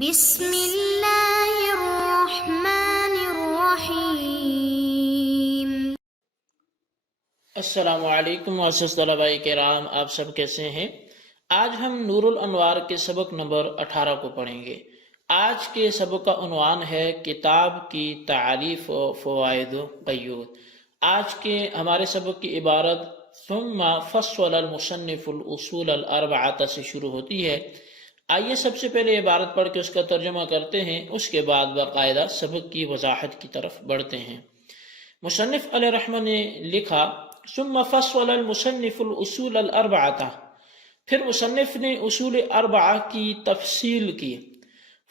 بسم اللہ الرحمن الرحیم۔ السلام علیکم معزز طلباء کرام، آپ سب کیسے ہیں؟ آج ہم نور الانوار کے سبق نمبر 18 کو پڑھیں گے۔ آج کے سبق کا عنوان ہے کتاب کی تعریف و فوائد و قیود۔ آج کے ہمارے سبق کی عبارت ثم فصل المصنف الاصول الاربعہ سے شروع ہوتی ہے۔ آئیے سب سے پہلے عبارت پڑھ کے اس کا ترجمہ کرتے ہیں، اس کے بعد باقاعدہ سبق کی وضاحت کی طرف بڑھتے ہیں۔ مصنف علیہ رحمہ نے لکھا ثم فصل المصنف الاصول الاربعہ، پھر مصنف نے اصول اربعہ کی تفصیل کی۔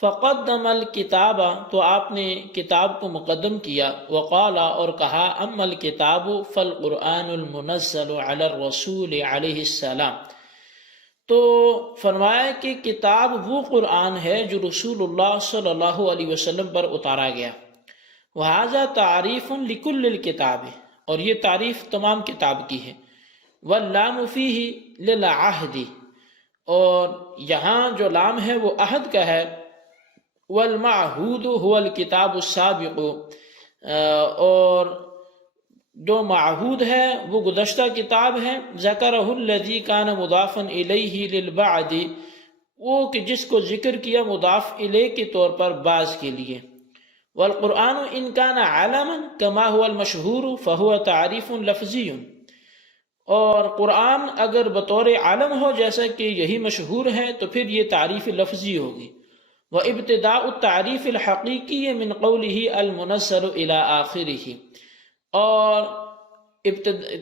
فقدم الکتاب، تو آپ نے کتاب کو مقدم کیا۔ وقال، اور کہا اما الکتاب فالقرآن المنزل علی الرسول علیہ السلام، تو فرمایا کہ کتاب وہ قرآن ہے جو رسول اللہ صلی اللہ علیہ وسلم پر اتارا گیا۔ وَهَذَا تعریف لِكُلِّ الْكِتَابِ، اور یہ تعریف تمام کتاب کی ہے۔ وَاللَّامُ فِيهِ لِلْعَهْدِ، اور یہاں جو لام ہے وہ عہد کا ہے۔ وَالْمَعْهُودُ هُوَ الْكِتَابُ السَّابِقُ، اور جو معہود ہے وہ گزشتہ کتاب ہے۔ ذکرہ الذی کان مضافا الیہ للبعد، وہ کہ جس کو ذکر کیا مضاف الیہ کے طور پر بعض کے لیے۔ والقرآن ان کان عالما کما هو المشہور فهو تعریف لفظی، اور قرآن اگر بطور عالم ہو جیسا کہ یہی مشہور ہے تو پھر یہ تعریف لفظی ہوگی۔ وابتداء التعریف الحقیقی من قوله المنزل الى آخرہ، اور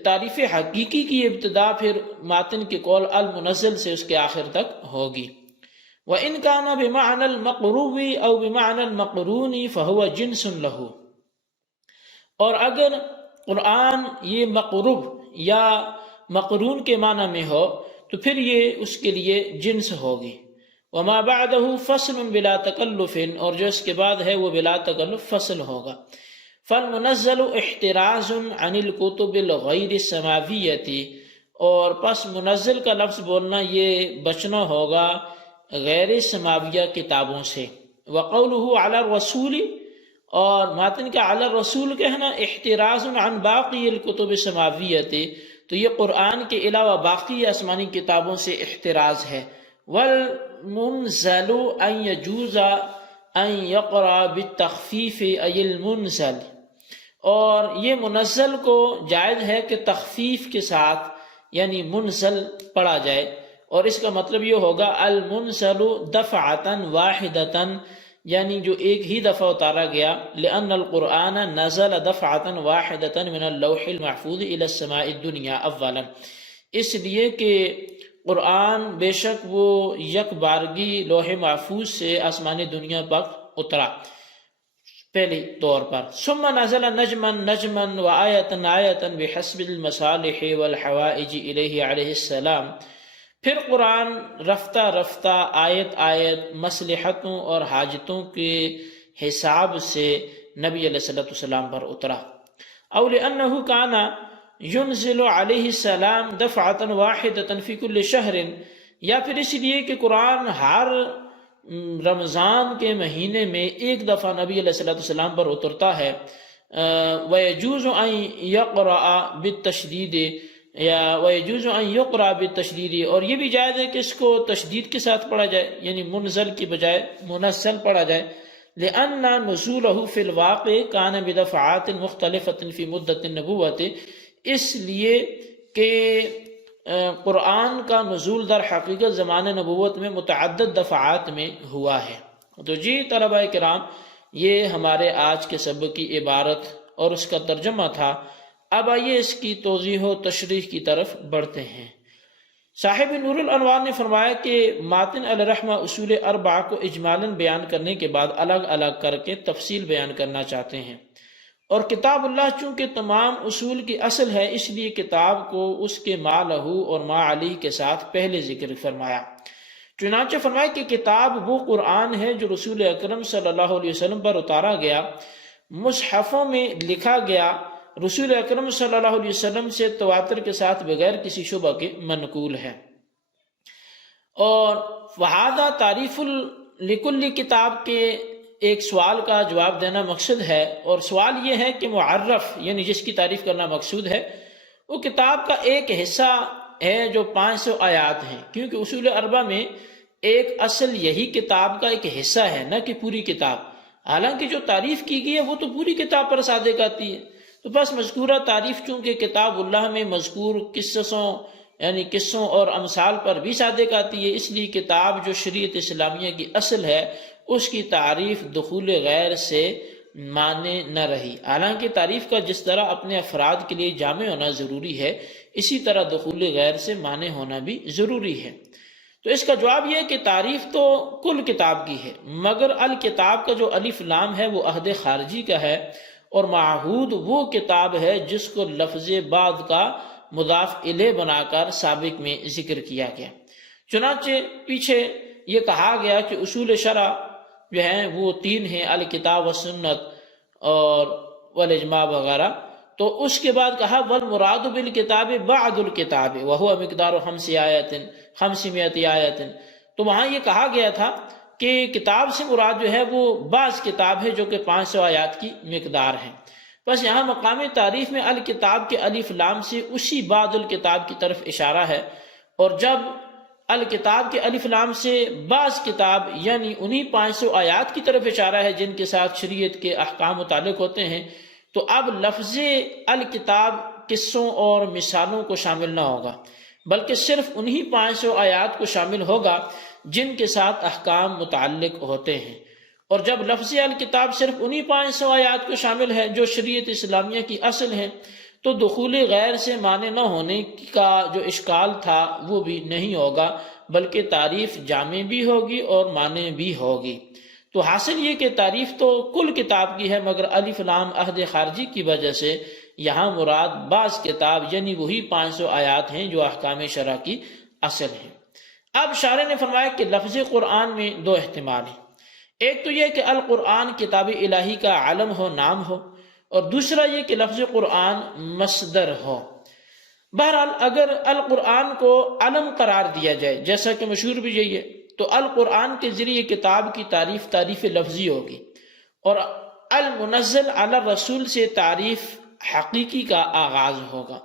تعریف حقیقی کی ابتدا پھر ماتن کے قول المنزل سے اس کے آخر تک ہوگی۔ وَإِنْ كَانَ بِمَعْنَى الْمَقْرُوِّ أَوْ بِمَعْنَى الْمَقْرُونِ فَهُوَ جِنْسٌ لَهُ، اور اگر قرآن یہ مقروب یا مقرون کے معنی میں ہو تو پھر یہ اس کے لیے جنس ہوگی۔ وَمَا بَعْدَهُ فَصْلٌ بِلَا تَكَلُّفٍ، اور جو اس کے بعد ہے وہ بلا تکلف فصل ہوگا۔ فالمنزل احتراز عن الکتب الغیر السماویۃ، اور پس منزل کا لفظ بولنا یہ بچنا ہوگا غیر سماویہ کتابوں سے۔ وقولہ علی الرسول، اور ماتن کا علی الرسول کہنا احتراز عن باقی الکتب السماویۃ، تو یہ قرآن کے علاوہ باقی آسمانی کتابوں سے احتراز ہے۔ والمنزل ان یجوز ان یقرأ بالتخفیف ای المنزل، اور یہ منزل کو جائز ہے کہ تخفیف کے ساتھ یعنی منزل پڑھا جائے، اور اس کا مطلب یہ ہوگا المنزل دفعۃ واحدۃ، یعنی جو ایک ہی دفعہ اتارا گیا۔ لأن القرآن نزل دفعۃ واحدۃ من اللوح المحفوظ إلی السماء الدنیا اولا، اس لیے کہ قرآن بے شک وہ یک بارگی لوح محفوظ سے آسمان دنیا پر اترا پہلی طور پر۔ ثم نزل نجما نجما وآیتا آیتا بحسب المصالح والحوائج الیہ علیہ السلام، پھر قرآن رفتہ رفتہ آیت آیت مصلحتوں اور حاجتوں کے حساب سے نبی علیہ السلام پر اترا۔ او لأنہ کان ينزل علیہ السلام دفعۃ واحدۃ فی کل شہر، یا پھر اس لیے کہ قرآن ہر رمضان کے مہینے میں ایک دفعہ نبی علیہ السلام پر اترتا ہے۔ وَيَجُوزُ أَن يَقْرَأَ بِالتَّشْدِيدِ، یا وَيَجُوزُ أَن يُقْرَأَ بِالتَّشْدِيدِ، اور یہ بھی جائز ہے کہ اس کو تشدید کے ساتھ پڑھا جائے، یعنی منزل کی بجائے منزل پڑھا جائے۔ لِأَنَّ نُزُولَهُ فِي الْوَاقِعِ كَانَ بِدَفْعَاتٍ مُخْتَلِفَةٍ فِي مُدَّةِ النُّبُوَّةِ، اس لیے کہ قرآن کا نزول در حقیقت زمان نبوت میں متعدد دفعات میں ہوا ہے۔ تو جی طلباء کرام، یہ ہمارے آج کے سبق کی عبارت اور اس کا ترجمہ تھا۔ اب آئیے اس کی توضیح و تشریح کی طرف بڑھتے ہیں۔ صاحب نور الانوار نے فرمایا کہ ماتن علیہ رحمہ اصول اربعہ کو اجمالاً بیان کرنے کے بعد الگ الگ کر کے تفصیل بیان کرنا چاہتے ہیں، اور کتاب اللہ چونکہ تمام اصول کی اصل ہے اس لیے کتاب کو اس کے ما لہو اور ما علیہ کے ساتھ پہلے ذکر فرمایا۔ چنانچہ فرمایا کہ کتاب وہ قرآن ہے جو رسول اکرم صلی اللہ علیہ وسلم پر اتارا گیا، مصحفوں میں لکھا گیا، رسول اکرم صلی اللہ علیہ وسلم سے تواتر کے ساتھ بغیر کسی شبہ کے منقول ہے۔ اور وہذا تعریف لکل کتاب کے ایک سوال کا جواب دینا مقصد ہے، اور سوال یہ ہے کہ معرف یعنی جس کی تعریف کرنا مقصود ہے وہ کتاب کا ایک حصہ ہے جو 500 آیات ہیں، کیونکہ اصول اربع میں ایک اصل یہی کتاب کا ایک حصہ ہے، نہ کہ پوری کتاب۔ حالانکہ جو تعریف کی گئی ہے وہ تو پوری کتاب پر صادق آتی ہے، تو بس مذکورہ تعریف چونکہ کتاب اللہ میں مذکور قصوں اور امثال پر بھی صادق آتی ہے، اس لیے کتاب جو شریعت اسلامیہ کی اصل ہے اس کی تعریف دخول غیر سے مانے نہ رہی۔ حالانکہ تعریف کا جس طرح اپنے افراد کے لیے جامع ہونا ضروری ہے، اسی طرح دخول غیر سے مانے ہونا بھی ضروری ہے۔ تو اس کا جواب یہ ہے کہ تعریف تو کل کتاب کی ہے، مگر الکتاب کا جو الف لام ہے وہ عہد خارجی کا ہے، اور معہود وہ کتاب ہے جس کو لفظ بعد کا مضاف الیہ بنا کر سابق میں ذکر کیا گیا۔ چنانچہ پیچھے یہ کہا گیا کہ اصول شرع جو ہیں وہ 3 ہیں، الکتاب و سنت اور والاجماع وغیرہ، تو اس کے بعد کہا والمراد بالکتاب بعد الکتاب وهو مقدار 500 آیت، تو وہاں یہ کہا گیا تھا کہ کتاب سے مراد جو ہے وہ بعض کتاب ہے جو کہ 500 آیات کی مقدار ہے۔ بس یہاں مقام تعریف میں الکتاب کے الف لام سے اسی بعد الکتاب کی طرف اشارہ ہے، اور جب الکتاب کے الف لام سے بعض کتاب یعنی انہی 500 آیات کی طرف اشارہ ہے جن کے ساتھ شریعت کے احکام متعلق ہوتے ہیں، تو اب لفظ الکتاب قصوں اور مثالوں کو شامل نہ ہوگا، بلکہ صرف انہی 500 آیات کو شامل ہوگا جن کے ساتھ احکام متعلق ہوتے ہیں۔ اور جب لفظ الکتاب صرف انہی 500 آیات کو شامل ہے جو شریعت اسلامیہ کی اصل ہے، تو دخول غیر سے مانے نہ ہونے کا جو اشکال تھا وہ بھی نہیں ہوگا، بلکہ تعریف جامع بھی ہوگی اور معنی بھی ہوگی۔ تو حاصل یہ کہ تعریف تو کل کتاب کی ہے، مگر الف لام عہد خارجی کی وجہ سے یہاں مراد بعض کتاب یعنی وہی 500 آیات ہیں جو احکام شرع کی اصل ہیں۔ اب شارح نے فرمایا کہ لفظ قرآن میں 2 احتمال ہیں، ایک تو یہ کہ القرآن کتاب الہی کا علم ہو، نام ہو، اور دوسرا یہ کہ لفظ قرآن مصدر ہو۔ بہرحال اگر القرآن کو علم قرار دیا جائے جیسا کہ مشہور بھی یہی ہے، تو القرآن کے ذریعے کتاب کی تعریف لفظی ہوگی، اور المنزل علی الرسول سے تعریف حقیقی کا آغاز ہوگا۔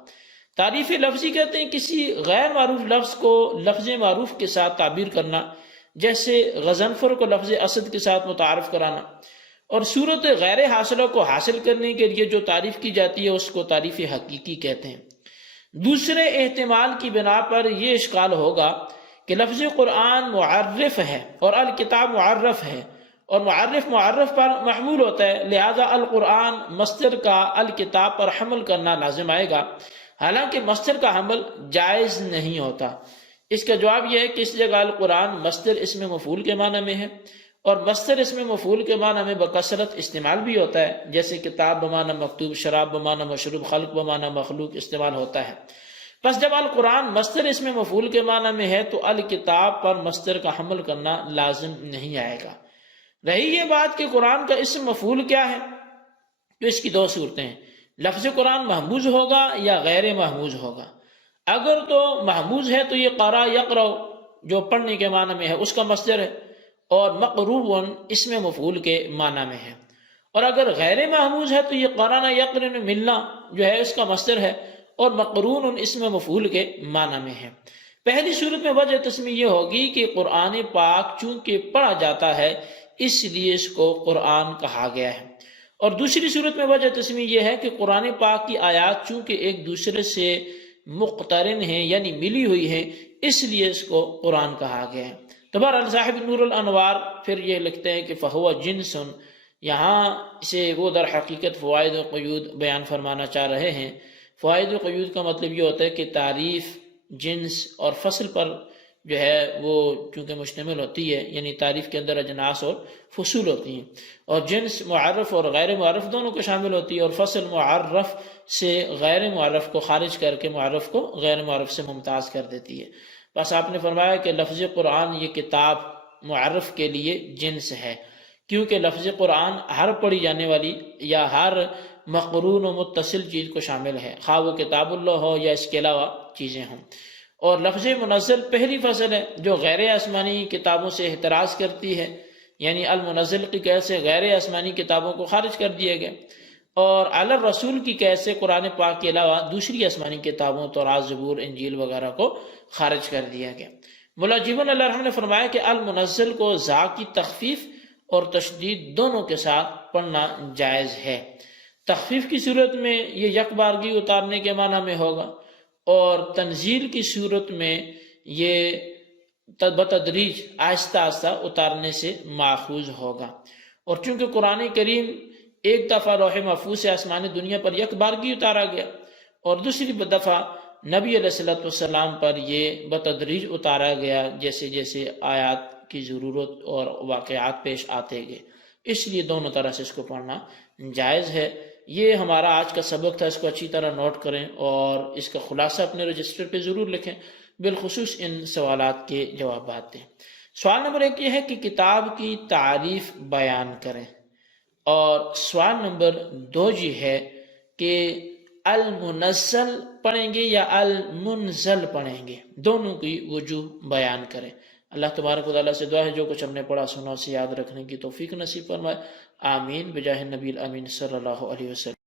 تعریف لفظی کہتے ہیں کسی غیر معروف لفظ کو لفظ معروف کے ساتھ تعبیر کرنا، جیسے غضنفر کو لفظ اسد کے ساتھ متعارف کرانا، اور صورت غیر حاصلہ کو حاصل کرنے کے لیے جو تعریف کی جاتی ہے اس کو تعریف حقیقی کہتے ہیں۔ دوسرے احتمال کی بنا پر یہ اشکال ہوگا کہ لفظ قرآن معرف ہے اور الکتاب معرف ہے، اور معرف پر محمول ہوتا ہے، لہذا القرآن مصدر کا الکتاب پر حمل کرنا لازم آئے گا، حالانکہ مصدر کا حمل جائز نہیں ہوتا۔ اس کا جواب یہ ہے کہ اس جگہ القرآن مصدر اسم مفعول کے معنی میں ہے، اور مصدر اسم مفعول کے معنی میں بکثرت استعمال بھی ہوتا ہے، جیسے کتاب بمعنی مکتوب، شراب بمعنی مشروب، خلق بمعنی مخلوق استعمال ہوتا ہے۔ پس جب القرآن مصدر اسم مفعول کے معنی میں ہے تو الکتاب پر مصدر کا حمل کرنا لازم نہیں آئے گا۔ رہی یہ بات کہ قرآن کا اسم مفعول کیا ہے، تو اس کی 2 صورتیں ہیں، لفظ قرآن محموز ہوگا یا غیر محموز ہوگا۔ اگر تو محموز ہے تو یہ قرأ یقرأ جو پڑھنے کے معنی میں ہے اس کا مصدر ہے، اور مقروء اسم مفعول کے معنی میں ہے۔ اور اگر غیر محموز ہے تو یہ قرن یقرن ملنا جو ہے اس کا مصدر ہے، اور مقرون اسم مفعول کے معنی میں ہے۔ پہلی صورت میں وجہ تسمیہ یہ ہوگی کہ قرآن پاک چونکہ پڑھا جاتا ہے اس لیے اس کو قرآن کہا گیا ہے، اور دوسری صورت میں وجہ تسمیہ یہ ہے کہ قرآن پاک کی آیات چونکہ ایک دوسرے سے مقترن ہیں یعنی ملی ہوئی ہیں، اس لیے اس کو قرآن کہا گیا ہے۔ تبارک صاحب نور الانوار پھر یہ لکھتے ہیں کہ فہو جنس، یہاں سے وہ در حقیقت فوائد و قیود بیان فرمانا چاہ رہے ہیں۔ فوائد و قیود کا مطلب یہ ہوتا ہے کہ تعریف جنس اور فصل پر جو ہے وہ چونکہ مشتمل ہوتی ہے، یعنی تعریف کے اندر اجناس اور فصول ہوتی ہیں، اور جنس معرف اور غیر معرف دونوں کو شامل ہوتی ہے، اور فصل معرف سے غیر معرف کو خارج کر کے معرف کو غیر معرف سے ممتاز کر دیتی ہے۔ بس آپ نے فرمایا کہ لفظ قرآن یہ کتاب معرف کے لیے جنس ہے، کیونکہ لفظ قرآن ہر پڑھی جانے والی یا ہر مقرون و متصل چیز کو شامل ہے، خواہ وہ کتاب اللہ ہو یا اس کے علاوہ چیزیں ہوں۔ اور لفظ منزل پہلی فصل ہے جو غیر آسمانی کتابوں سے احتراز کرتی ہے، یعنی المنزل کی قید سے غیر آسمانی کتابوں کو خارج کر دیا گیا، اور علی الرسول کی قید سے قرآن پاک کے علاوہ دوسری آسمانی کتابوں توراۃ، زبور، انجیل وغیرہ کو خارج کر دیا گیا۔ مولا جیون اللہ رحمہ نے فرمایا کہ المنزل کو زا کی تخفیف اور تشدید دونوں کے ساتھ پڑھنا جائز ہے۔ تخفیف کی صورت میں یہ یک بارگی اتارنے کے معنی میں ہوگا، اور تنزیل کی صورت میں یہ بتدریج آہستہ آہستہ اتارنے سے ماخوذ ہوگا۔ اور چونکہ قرآن کریم ایک دفعہ لوح محفوظ سے آسمانی دنیا پر یک بارگی اتارا گیا، اور دوسری دفعہ نبی علیہ السلام پر یہ بتدریج اتارا گیا جیسے جیسے آیات کی ضرورت اور واقعات پیش آتے گئے، اس لیے دونوں طرح سے اس کو پڑھنا جائز ہے۔ یہ ہمارا آج کا سبق تھا، اس کو اچھی طرح نوٹ کریں اور اس کا خلاصہ اپنے رجسٹر پہ ضرور لکھیں، بالخصوص ان سوالات کے جوابات دیں۔ سوال نمبر 1 یہ ہے کہ کتاب کی تعریف بیان کریں، اور سوال نمبر 2 یہ ہے کہ المنزل پڑھیں گے یا المنزل پڑھیں گے، دونوں کی وجوہ بیان کریں۔ اللہ تبارک و تعالیٰ سے دعا ہے جو کچھ ہم نے پڑھا سنا اسے یاد رکھنے کی توفیق نصیب فرمائے، آمین بجاہ النبی الامین صلی اللہ علیہ وسلم۔